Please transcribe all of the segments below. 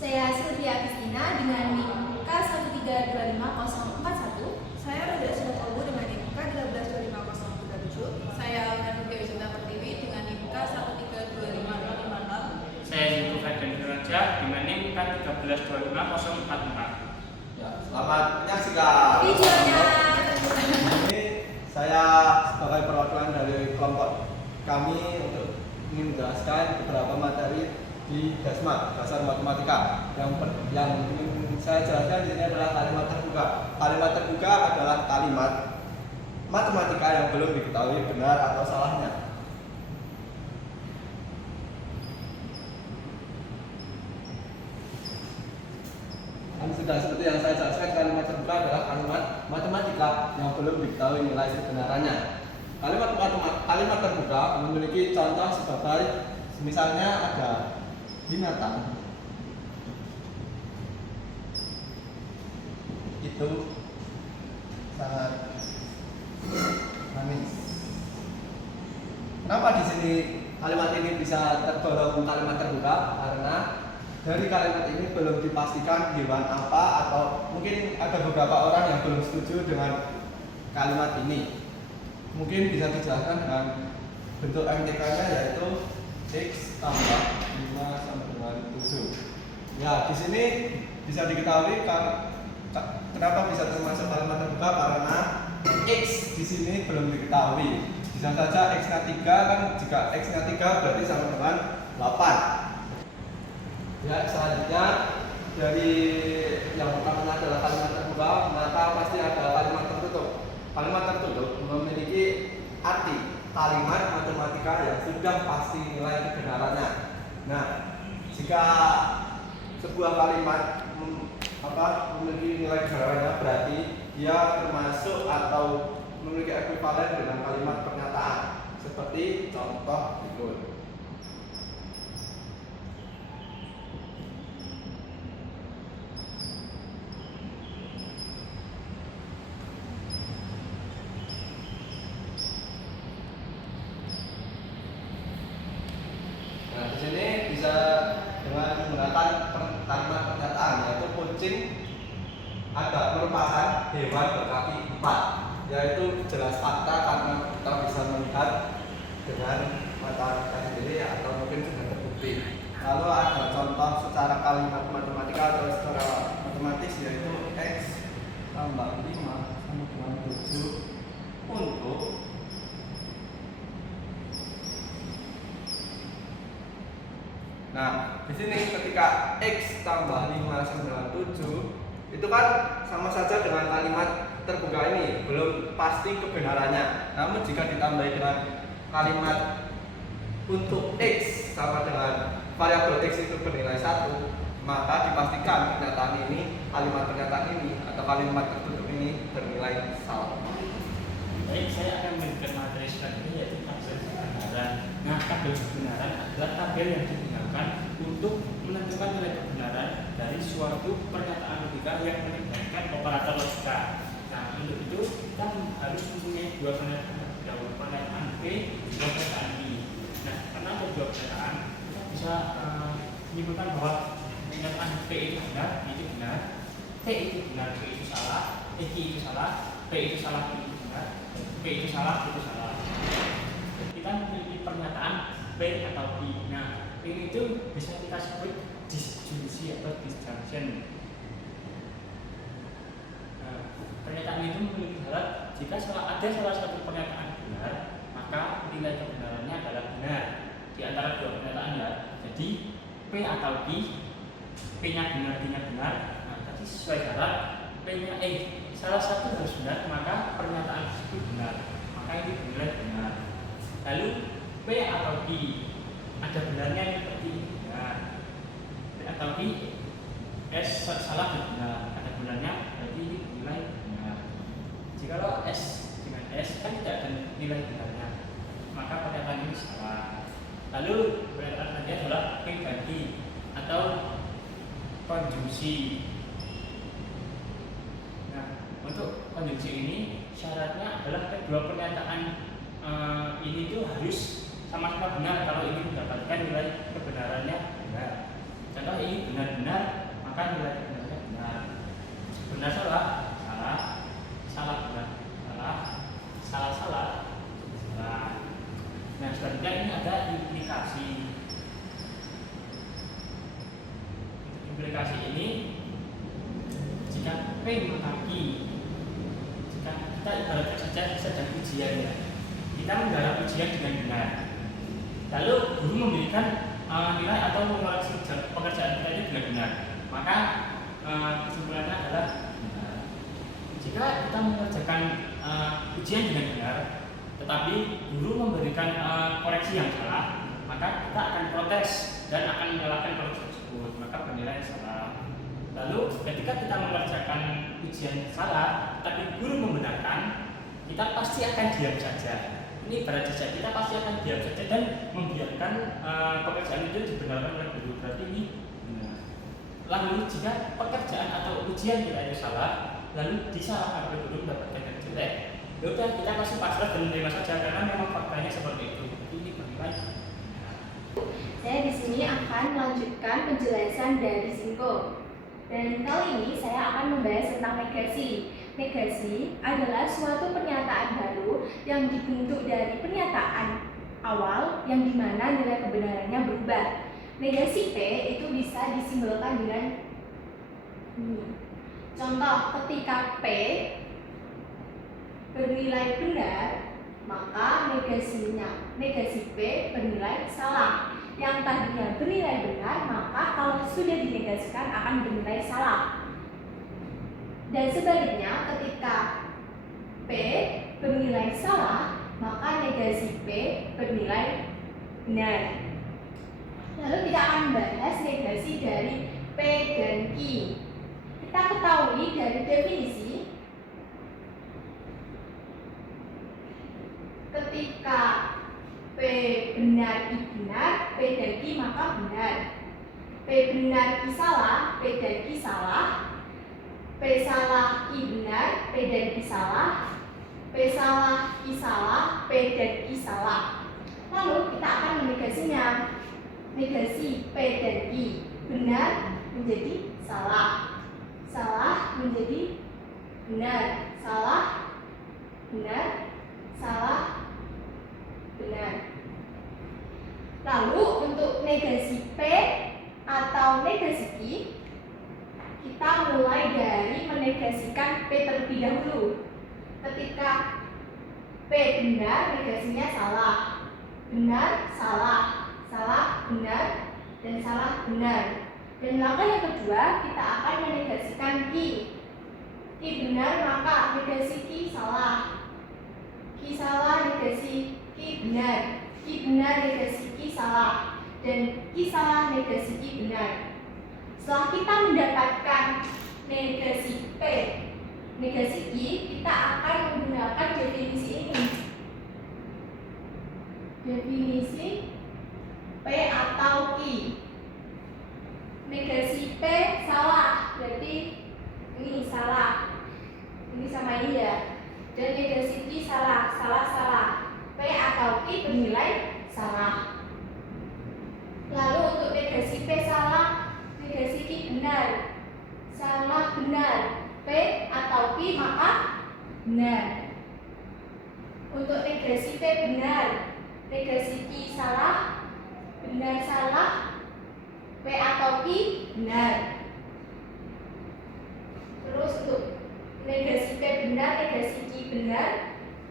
Saya Sylvia Kristina dengan NIM K1325041. Saya Roda Sudah Kolbu dengan NIM K1325037. Saya Alda Nugia Wisata Pertiwi dengan NIM K1325056. Saya Ziko Ferdan Raja dengan NIM K1325044. Ya, selamat menyaksikan Videonya. Ini saya sebagai perwakilan dari kelompok kami untuk ingin menjelaskan beberapa materi di Dasmat, Dasar Matematika. Yang ingin saya jelaskan di sini adalah kalimat terbuka. Kalimat terbuka adalah kalimat matematika yang belum diketahui benar atau salahnya. Sudah seperti yang saya jelaskan, kalimat terbuka adalah kalimat matematika yang belum diketahui nilai kebenarannya. Kalimat terbuka memiliki contoh sebagai misalnya ada binatang itu sangat manis. Kenapa di sini kalimat ini bisa tergolong kalimat terbuka? Karena dari kalimat ini belum dipastikan hewan apa, atau mungkin ada beberapa orang yang belum setuju dengan kalimat ini. Mungkin bisa dijelaskan dengan bentuk MTK-nya, yaitu X tambah 5 sama dengan 7. Ya, di sini bisa diketahui kenapa bisa termasuk kalimat terbuka, karena X di sini belum diketahui. Bisa saja X-nya 3 kan, jika X-nya 3 berarti sama dengan 8. Ya, selanjutnya dari yang pertama adalah kalimat terbuka, maka pasti ada kalimat tertutup. Kalimat tertutup memiliki arti kalimat matematika yang sudah pasti nilai kebenarannya. Nah, jika sebuah kalimat memiliki nilai kebenarannya, berarti dia termasuk atau memiliki ekuivalen dengan kalimat pernyataan. Seperti contoh berikut. Nah, di sini bisa dengan menggunakan kalimat pernyataan, yaitu kucing merupakan hewan berkaki 4, yaitu jelas fakta karena kita bisa melihat dengan mata kita sendiri atau mungkin sudah terbukti. Lalu ada contoh secara kalimat matematika atau secara matematis, yaitu X tambah 5 sama dengan 7 untuk Nah, di sini ketika X tambah 5 sama dengan 7, itu kan sama saja dengan kalimat terbuka ini, belum pasti kebenarannya. Namun jika ditambahi dengan kalimat untuk X sama dengan variabel X itu bernilai 1, maka dipastikan pernyataan ini, kalimat pernyataan ini atau kalimat tertutup ini bernilai salah. Baik, saya akan memberikan materi selanjutnya, yaitu tabel kebenaran. Nah, tabel kebenaran adalah tabel yang digunakan untuk menentukan nilai kebenaran dari suatu pernyataan logika yang melibatkan operator logika. Nah, untuk itu kita harus mempunyai dua pernyataan P, dua pernyataan I. Nah, karena ada dua pernyataan, kita bisa menyimpulkan bahwa pernyataan P itu benar, I itu benar, T itu benar, P itu salah, I itu salah, P itu salah, I itu benar, P itu salah, itu salah. Kita memiliki pernyataan P atau I. Nah, ini itu bisa kita sebut disjunksi atau disjunction. Nah, pernyataan itu memiliki syarat jika ada salah satu pernyataan benar, maka nilai kebenarannya adalah benar di antara dua pernyataan ya. Jadi P atau I, P-nya benar, I-nya benar. Nah, tadi sesuai syarat P-nya salah satu harus benar, maka pernyataan tersebut benar, maka ini bernilai benar. Lalu P atau I ada benarnya seperti benar, P atau I S salah dan benar, ada benarnya berarti ini bernilai benar. Jikalau S dengan S kan tidak ada nilai benarnya, maka pernyataan ini salah. Lalu pernyataan tadi adalah P ganti atau konjungsi. Nah, untuk konjungsi ini syaratnya adalah kedua pernyataan ini tuh harus sama-sama benar kalau ingin mendapatkan nilai kebenarannya benar. Contoh ini benar-benar implikasi ini, jika P maka Q. Jika kita ibaratkan saja sedang ujian ya, kita menggarap ujian dengan benar. Lalu guru memberikan nilai atau mengoreksi pekerjaan kita itu dengan benar, maka kesimpulannya adalah benar. Jika kita mengerjakan ujian dengan benar, tetapi guru memberikan koreksi yang salah, maka kita akan protes dan akan menyalahkan koreksi tersebut, maka bernilai salah. Lalu ketika kita mengerjakan ujian salah, tapi guru membenarkan, kita pasti akan diam saja. Ini ibarat saja, kita pasti akan diam saja dan membiarkan pekerjaan itu dibenarkan oleh guru. Berarti ini benar. Lalu jika pekerjaan atau ujian kita itu salah, lalu disalahkan oleh guru mendapatkan yang jelek, ya udah kita pasti pasrah dan menerima saja karena memang faktanya seperti itu. Ini bernilai. Saya di sini akan melanjutkan penjelasan dari Zinko. Dan kali ini saya akan membahas tentang negasi. Negasi adalah suatu pernyataan baru yang dibentuk dari pernyataan awal yang dimana nilai kebenarannya berubah. Negasi P itu bisa disimbolkan dengan ini. Contoh, ketika P bernilai benar, maka negasi P bernilai salah. Yang tadinya bernilai benar, maka kalau sudah dinegasikan akan bernilai salah. Dan sebaliknya, ketika P bernilai salah, maka negasi P bernilai benar. Lalu kita akan membahas negasi dari P dan Q. Kita ketahui dari definisi, ketika P benar, I benar, P dan Q maka benar. P benar, I salah, P dan Q salah. P salah, I benar, P dan Q salah. P salah, I salah, P dan Q salah. Lalu kita akan menegasinya. Negasi P dan Q. Benar menjadi salah, salah menjadi benar, salah, benar, salah, benar. Lalu untuk negasi P atau negasi Q, kita mulai dari menegasikan P terlebih dahulu. Ketika P benar, negasinya salah. Benar, salah. Salah, benar. Dan salah, benar. Dan langkah yang kedua, kita akan menegasikan Q. Q benar, maka negasi Q salah. Q salah, negasi Q benar. Q benar, negasi Q salah. Dan Q salah, negasi Q benar. Setelah kita mendapatkan negasi P, negasi Q, kita akan menggunakan definisi ini. Definisi P atau Q. Negasi P salah, berarti ini salah. Ini sama ini ya. Dan negasi Q salah, salah. P atau Q bernilai salah. Lalu untuk negasi P salah, negasi Q benar, salah benar. P atau Q maka benar. Untuk negasi P benar, negasi Q salah, benar salah. P atau Q benar. Terus untuk negasi P benar, negasi Q benar,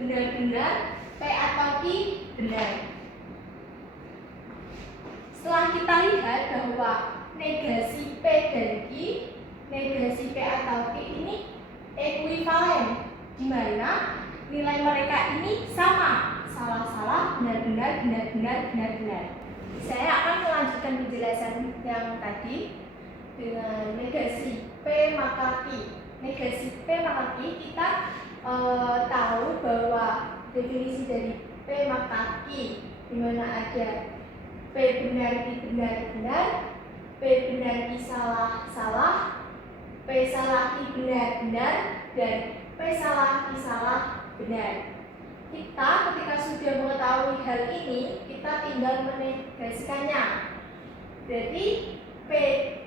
benar. P atau Q benar. Setelah kita lihat bahwa negasi P dan Q, negasi P atau Q ini ekuivalen, di mana nilai mereka ini sama, salah, benar. Saya akan melanjutkan penjelasan yang tadi dengan negasi P maka Q. Negasi P maka Q, kita tahu bahwa definisi dari P maka Q, di mana ada P benar, Q benar, P benar, Q salah, P salah, Q benar, dan P salah, Q salah, benar. Kita ketika sudah mengetahui hal ini, kita tinggal menegasikannya. Jadi P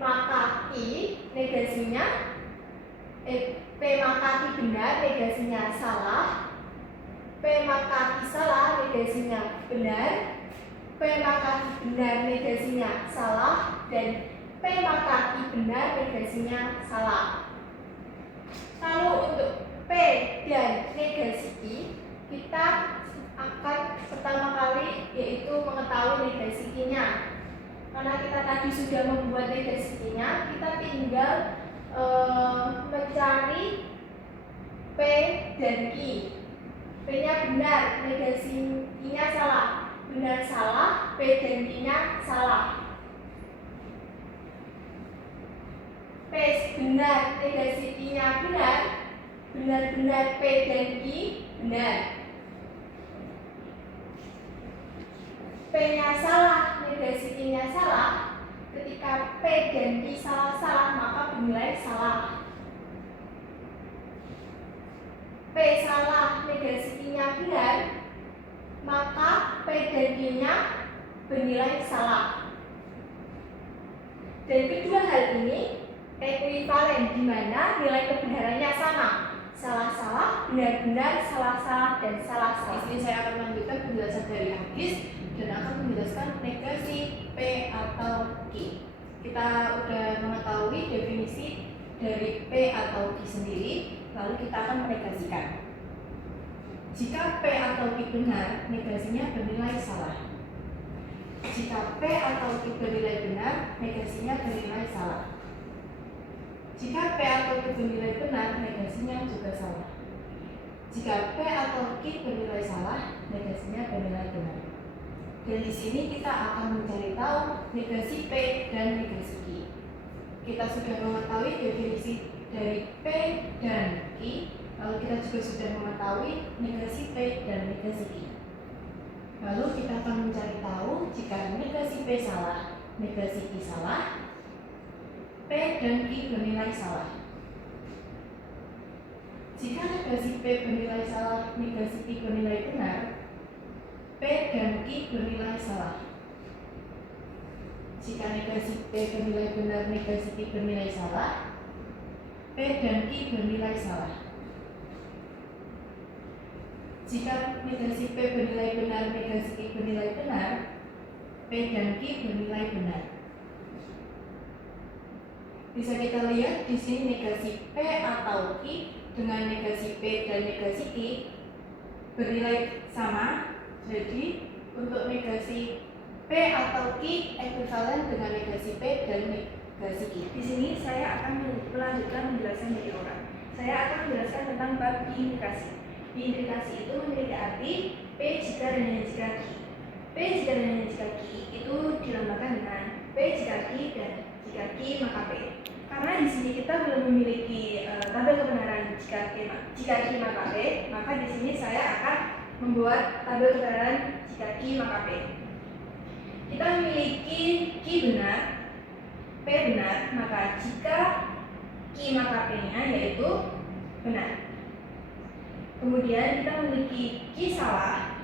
maka Q negasinya P maka Q benar, negasinya salah. P maka Q salah, negasinya benar. P maka Q benar, negasinya salah. Dan P maka Q benar, negasinya salah. Kalau untuk P dan negasi Q, kita akan pertama kali yaitu mengetahui negasi Q-nya. Karena kita tadi sudah membuat negasi Q-nya, kita tinggal mencari P dan Q. P-nya benar, negasi Q-nya salah. Benar salah, P dan Q-nya salah. P benar, negasi Q-nya benar. Benar-benar P dan Q benar. P-nya salah, negasi Q-nya salah. Ketika P dan Q salah-salah, maka bernilai salah. P salah, negasi Q-nya benar, maka P dan Q-nya bernilai salah. Dan kedua hal ini ekuivalen, di mana nilai kebenarannya sama. Salah-salah, benar-benar, salah-salah, dan Di salah-salah. sini saya akan melanjutkan penjelasan dari Agis dan akan menjelaskan negasi P atau Q. Kita udah mengetahui definisi dari P atau Q sendiri, lalu kita akan menegasikan. Jika P atau Q benar, negasinya bernilai salah. Jika P atau Q bernilai benar, negasinya bernilai salah. Jika P atau Q bernilai benar, negasinya juga salah. Jika P atau Q bernilai salah, negasinya bernilai benar. Dan di sini kita akan mencari tahu negasi P dan negasi Q. Kita sudah mengetahui definisi dari P dan Q, lalu kita juga sudah mengetahui negasi P dan negasi Q. Lalu kita akan mencari tahu jika negasi P salah, negasi Q salah, P dan Q bernilai salah. Jika negasi P bernilai salah, negasi Q bernilai benar, P dan Q bernilai salah. Jika negasi P bernilai benar, negasi Q bernilai salah, P dan Q bernilai salah. Jika negasi P bernilai benar, negasi Q bernilai benar, P dan Q bernilai benar. Bisa kita lihat di sini negasi P atau Q dengan negasi P dan negasi Q bernilai sama. Jadi untuk negasi P atau Q ekuivalen dengan negasi P dan negasi Q. Di sini saya akan melanjutkan penjelasan dari orang. Saya akan menjelaskan tentang bab diindikasi. Diindikasi itu memiliki arti P jika dan hanya jika Q. P jika dan hanya jika Q itu dilambangkan dengan P jika Q dan jika Q maka P. Karena di sini kita belum memiliki tabel kebenaran jika Q maka P, maka di sini saya akan membuat tabel kebenaran jika Q maka P. Kita memiliki Q benar, P benar, maka jika Q maka P-nya yaitu benar. Kemudian kita memiliki Q salah,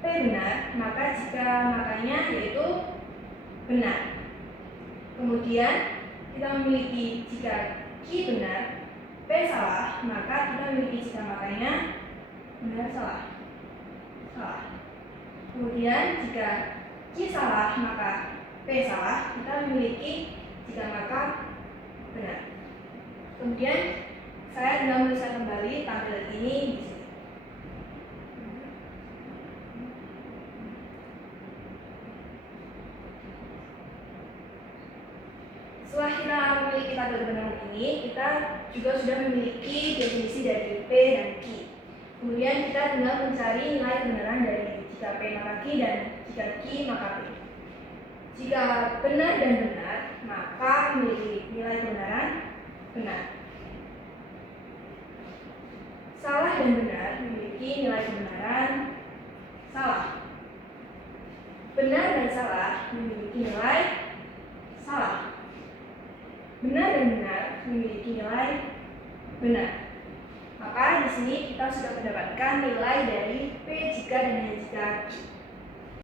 P benar, maka jika makanya yaitu benar. Kemudian kita memiliki jika Q benar, P salah, maka kita memiliki jika makanya benar salah. Kemudian jika Q salah, maka P salah, kita memiliki jika maka benar. Kemudian saya tinggal menuliskan kembali tabel ini di sini. Setelah kita memiliki tabel kebenaran ini, kita juga sudah memiliki definisi dari P dan Q. Kemudian kita tinggal mencari nilai kebenaran dari jika P maka Q dan jika Q maka P. Jika benar dan benar, maka memiliki nilai kebenaran benar. Salah dan benar memiliki nilai kebenaran salah. Benar dan salah memiliki nilai salah. Benar dan benar memiliki nilai benar. Maka di sini kita sudah mendapatkan nilai dari P jika dan hanya jika Q.